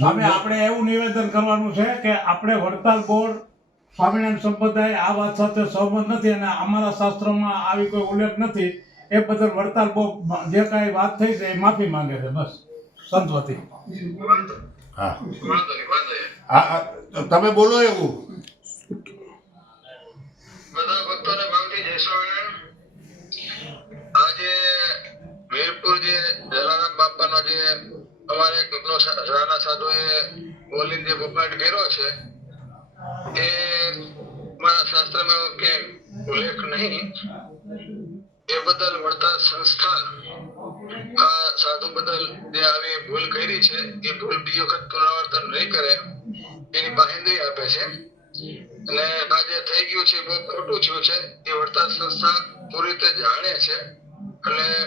સામે આપણે એવું નિવેદન કરવાનું છે કે આપણે વડતાલ બોર્ડ સ્વામિનારાયણ સંપ્રદાય આ વાત સાથે સહમત નથી અને અમારા શાસ્ત્રોમાં આવી કોઈ ઉલ્લેખ નથી. એ બદલ વડતાલ બોર્ડ જે કાંઈ વાત થઈ છે એ માફી માંગે છે બસ. સંતવતી. હા. તમે બોલો એવું. બધા ભક્તોને ભાવથી જય સ્વામિનારાયણ. આજે વીરપુર જે જલારામ બાપાનો જે અમારે સા- રાણા સાધુએ બોલીને જે બપાટ કર્યો છે, એ મારા શાસ્ત્રમાં કે ઉલ્લેખ નહીં. એ બદલ વળતા સંસ્થા આ સાધુ બદલ જે આવી ભૂલ કરી છે, એ ભૂલ બીજી વખત પુનરાવર્તન નહીં કરે, એની બાહેંધરી આપે છે. અને આ જે થઈ ગયું છે, બહુ ખોટું થયું છે, એ વળતા સંસ્થા પૂરી રીતે જાણે છે. અને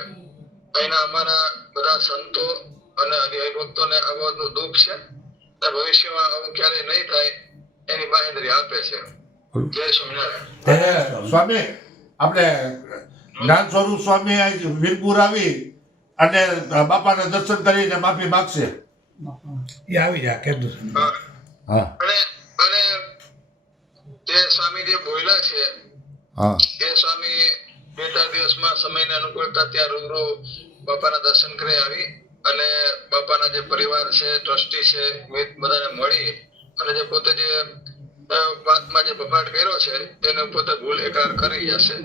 અહીંના અમારા બધા સંતો અને હરિભક્તોને આ બાબતનું દુઃખ છે. ભવિષ્યમાં આવું ક્યારેય નહીં થાય એની બાહેંધરી આપે છે. જય સ્વામિનારાયણ. સ્વામી આપણે જ્ઞાન સ્વરૂપ સ્વામી વીરપુર આવી અને બાપાના દર્શન કરીને માફી માગશે. એ આવી જાય. હા. અને અને જે સ્વામી જે બોલ્યા છે હા. એ સ્વામી બે ચાર દિવસમાં સમયને અનુકૂળતા ત્યાં રૂબરૂ બાપાના દર્શન કરી આવી. અને બાપાના જે પરિવાર છે, ટ્રસ્ટી છે બધાને મળી અને જે પોતે જે વાતમાં જે બફાટ કર્યો છે, તેને પોતે ભૂલ એકરાર કરી જશે